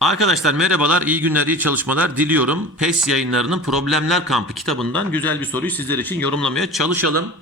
Arkadaşlar merhabalar, iyi günler, iyi çalışmalar diliyorum. PES yayınlarının Problemler Kampı kitabından güzel bir soruyu sizler için yorumlamaya çalışalım.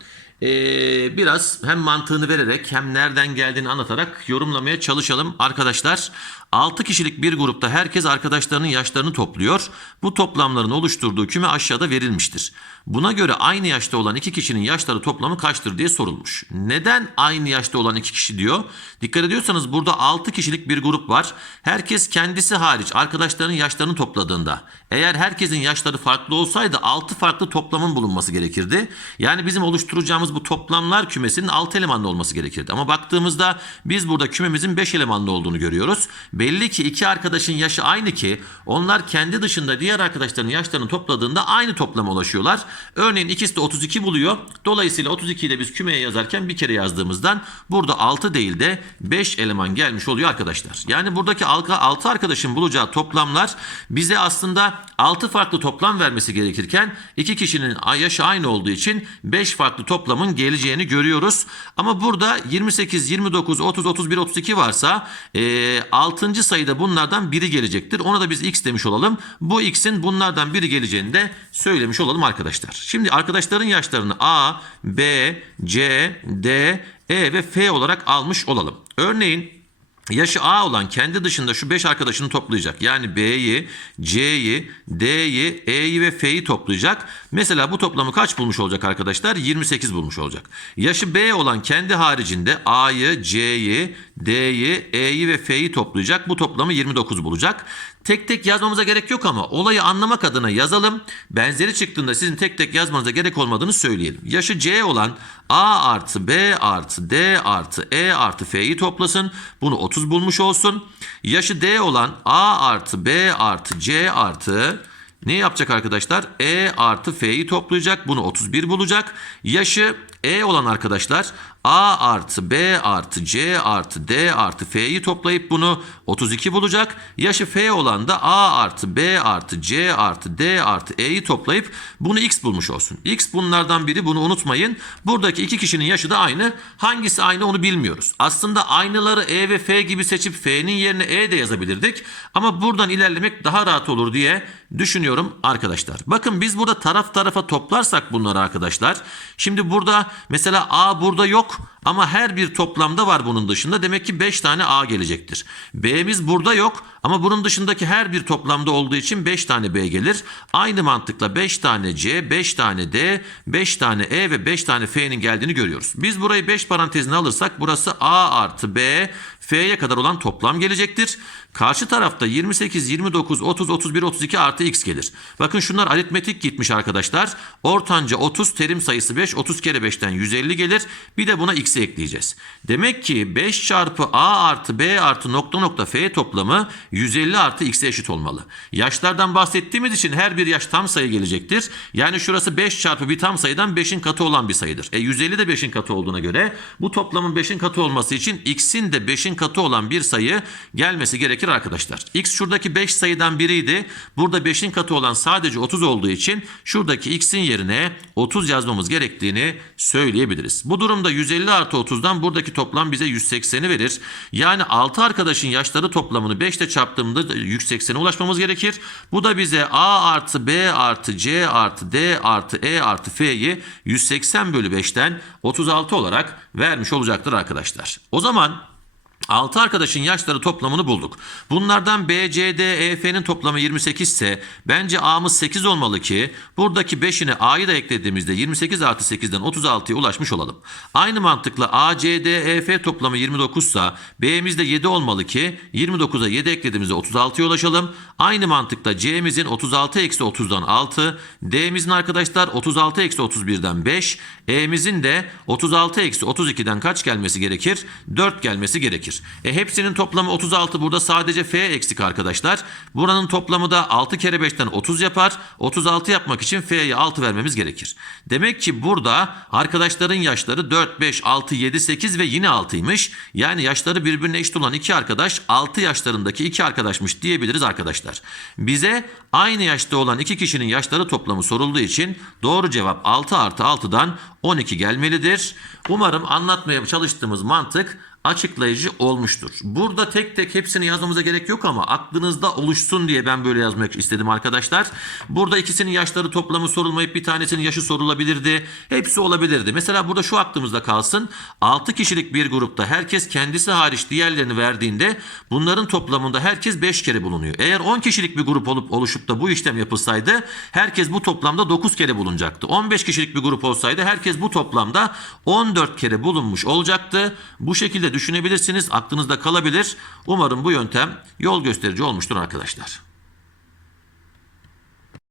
Ee, biraz hem mantığını vererek hem nereden geldiğini anlatarak yorumlamaya çalışalım. Arkadaşlar 6 kişilik bir grupta herkes arkadaşlarının yaşlarını topluyor. Bu toplamların oluşturduğu küme aşağıda verilmiştir. Buna göre aynı yaşta olan iki kişinin yaşları toplamı kaçtır diye sorulmuş. Neden aynı yaşta olan iki kişi diyor? Dikkat ediyorsanız burada 6 kişilik bir grup var. Herkes kendisi hariç arkadaşlarının yaşlarını topladığında eğer herkesin yaşları farklı olsaydı 6 farklı toplamın bulunması gerekirdi. Yani bizim oluşturacağımız bu toplamlar kümesinin 6 elemanlı olması gerekirdi. Ama baktığımızda biz burada kümemizin 5 elemanlı olduğunu görüyoruz. Belli ki iki arkadaşın yaşı aynı ki onlar kendi dışında diğer arkadaşların yaşlarını topladığında aynı toplama ulaşıyorlar. Örneğin ikisi de 32 buluyor. Dolayısıyla 32'yi de biz kümeye yazarken bir kere yazdığımızdan burada 6 değil de 5 eleman gelmiş oluyor arkadaşlar. Yani buradaki 6 arkadaşın bulacağı toplamlar bize aslında 6 farklı toplam vermesi gerekirken iki kişinin yaşı aynı olduğu için 5 farklı toplamın geleceğini görüyoruz. Ama burada 28, 29, 30, 31, 32 varsa e, 6. sayıda bunlardan biri gelecektir. Ona da biz x demiş olalım. Bu x'in bunlardan biri geleceğini de söylemiş olalım arkadaşlar. Şimdi arkadaşların yaşlarını A, B, C, D, E ve F olarak almış olalım. Örneğin Yaşı A olan kendi dışında şu 5 arkadaşını toplayacak. Yani B'yi, C'yi, D'yi, E'yi ve F'yi toplayacak. Mesela bu toplamı kaç bulmuş olacak arkadaşlar? 28 bulmuş olacak. Yaşı B olan kendi haricinde A'yı, C'yi, D'yi, E'yi ve F'yi toplayacak. Bu toplamı 29 bulacak. Tek tek yazmamıza gerek yok ama olayı anlamak adına yazalım. Benzeri çıktığında sizin tek tek yazmanıza gerek olmadığını söyleyelim. Yaşı C olan A artı B artı D artı E artı F'yi toplasın. Bunu 30 bulmuş olsun. Yaşı D olan A artı B artı C artı ne yapacak arkadaşlar? E artı F'yi toplayacak. Bunu 31 bulacak. Yaşı E olan arkadaşlar A artı B artı C artı D artı F'yi toplayıp bunu 32 bulacak. Yaşı F olan da A artı B artı C artı D artı E'yi toplayıp bunu X bulmuş olsun. X bunlardan biri bunu unutmayın. Buradaki iki kişinin yaşı da aynı. Hangisi aynı onu bilmiyoruz. Aslında aynıları E ve F gibi seçip F'nin yerine E de yazabilirdik. Ama buradan ilerlemek daha rahat olur diye düşünüyorum arkadaşlar. Bakın biz burada taraf tarafa toplarsak bunları arkadaşlar. Şimdi burada mesela A burada yok. Ama her bir toplamda var bunun dışında. Demek ki 5 tane A gelecektir. B'miz burada yok ama bunun dışındaki her bir toplamda olduğu için 5 tane B gelir. Aynı mantıkla 5 tane C, 5 tane D, 5 tane E ve 5 tane F'nin geldiğini görüyoruz. Biz burayı 5 parantezine alırsak burası A artı B, F'ye kadar olan toplam gelecektir. Karşı tarafta 28, 29, 30, 31, 32 artı x gelir. Bakın şunlar aritmetik gitmiş arkadaşlar. Ortanca 30, terim sayısı 5, 30 kere 5'ten 150 gelir. Bir de buna x'i ekleyeceğiz. Demek ki 5 çarpı a artı b artı nokta nokta f toplamı 150 artı x'e eşit olmalı. Yaşlardan bahsettiğimiz için her bir yaş tam sayı gelecektir. Yani şurası 5 çarpı bir tam sayıdan 5'in katı olan bir sayıdır. E 150 de 5'in katı olduğuna göre bu toplamın 5'in katı olması için x'in de 5'in katı olan bir sayı gelmesi gerekir arkadaşlar. X şuradaki 5 sayıdan biriydi. Burada 5'in katı olan sadece 30 olduğu için şuradaki x'in yerine 30 yazmamız gerektiğini söyleyebiliriz. Bu durumda 150 artı 30'dan buradaki toplam bize 180'i verir. Yani 6 arkadaşın yaşları toplamını 5 ile çarptığımda 180'e ulaşmamız gerekir. Bu da bize A artı B artı C artı D artı E artı F'yi 180 bölü 5'ten 36 olarak vermiş olacaktır arkadaşlar. O zaman 6 arkadaşın yaşları toplamını bulduk. Bunlardan B, C, D, E, F'nin toplamı 28 ise bence A'mız 8 olmalı ki buradaki 5'ine A'yı da eklediğimizde 28 artı 8'den 36'ya ulaşmış olalım. Aynı mantıkla A, C, D, E, F toplamı 29 ise B'miz de 7 olmalı ki 29'a 7 eklediğimizde 36'ya ulaşalım. Aynı mantıkla C'mizin 36 eksi 30'dan 6, D'mizin arkadaşlar 36 eksi 31'den 5, E'mizin de 36 eksi 32'den kaç gelmesi gerekir? 4 gelmesi gerekir. E hepsinin toplamı 36 burada sadece F eksik arkadaşlar. Buranın toplamı da 6 kere 5'ten 30 yapar. 36 yapmak için F'ye 6 vermemiz gerekir. Demek ki burada arkadaşların yaşları 4, 5, 6, 7, 8 ve yine 6'ymış. Yani yaşları birbirine eşit olan iki arkadaş 6 yaşlarındaki iki arkadaşmış diyebiliriz arkadaşlar. Bize aynı yaşta olan iki kişinin yaşları toplamı sorulduğu için doğru cevap 6 artı 6'dan 12 gelmelidir. Umarım anlatmaya çalıştığımız mantık açıklayıcı olmuştur. Burada tek tek hepsini yazmamıza gerek yok ama aklınızda oluşsun diye ben böyle yazmak istedim arkadaşlar. Burada ikisinin yaşları toplamı sorulmayıp bir tanesinin yaşı sorulabilirdi. Hepsi olabilirdi. Mesela burada şu aklımızda kalsın. 6 kişilik bir grupta herkes kendisi hariç diğerlerini verdiğinde bunların toplamında herkes 5 kere bulunuyor. Eğer 10 kişilik bir grup olup oluşup da bu işlem yapılsaydı herkes bu toplamda 9 kere bulunacaktı. 15 kişilik bir grup olsaydı herkes bu toplamda 14 kere bulunmuş olacaktı. Bu şekilde düşünebilirsiniz. Aklınızda kalabilir. Umarım bu yöntem yol gösterici olmuştur arkadaşlar.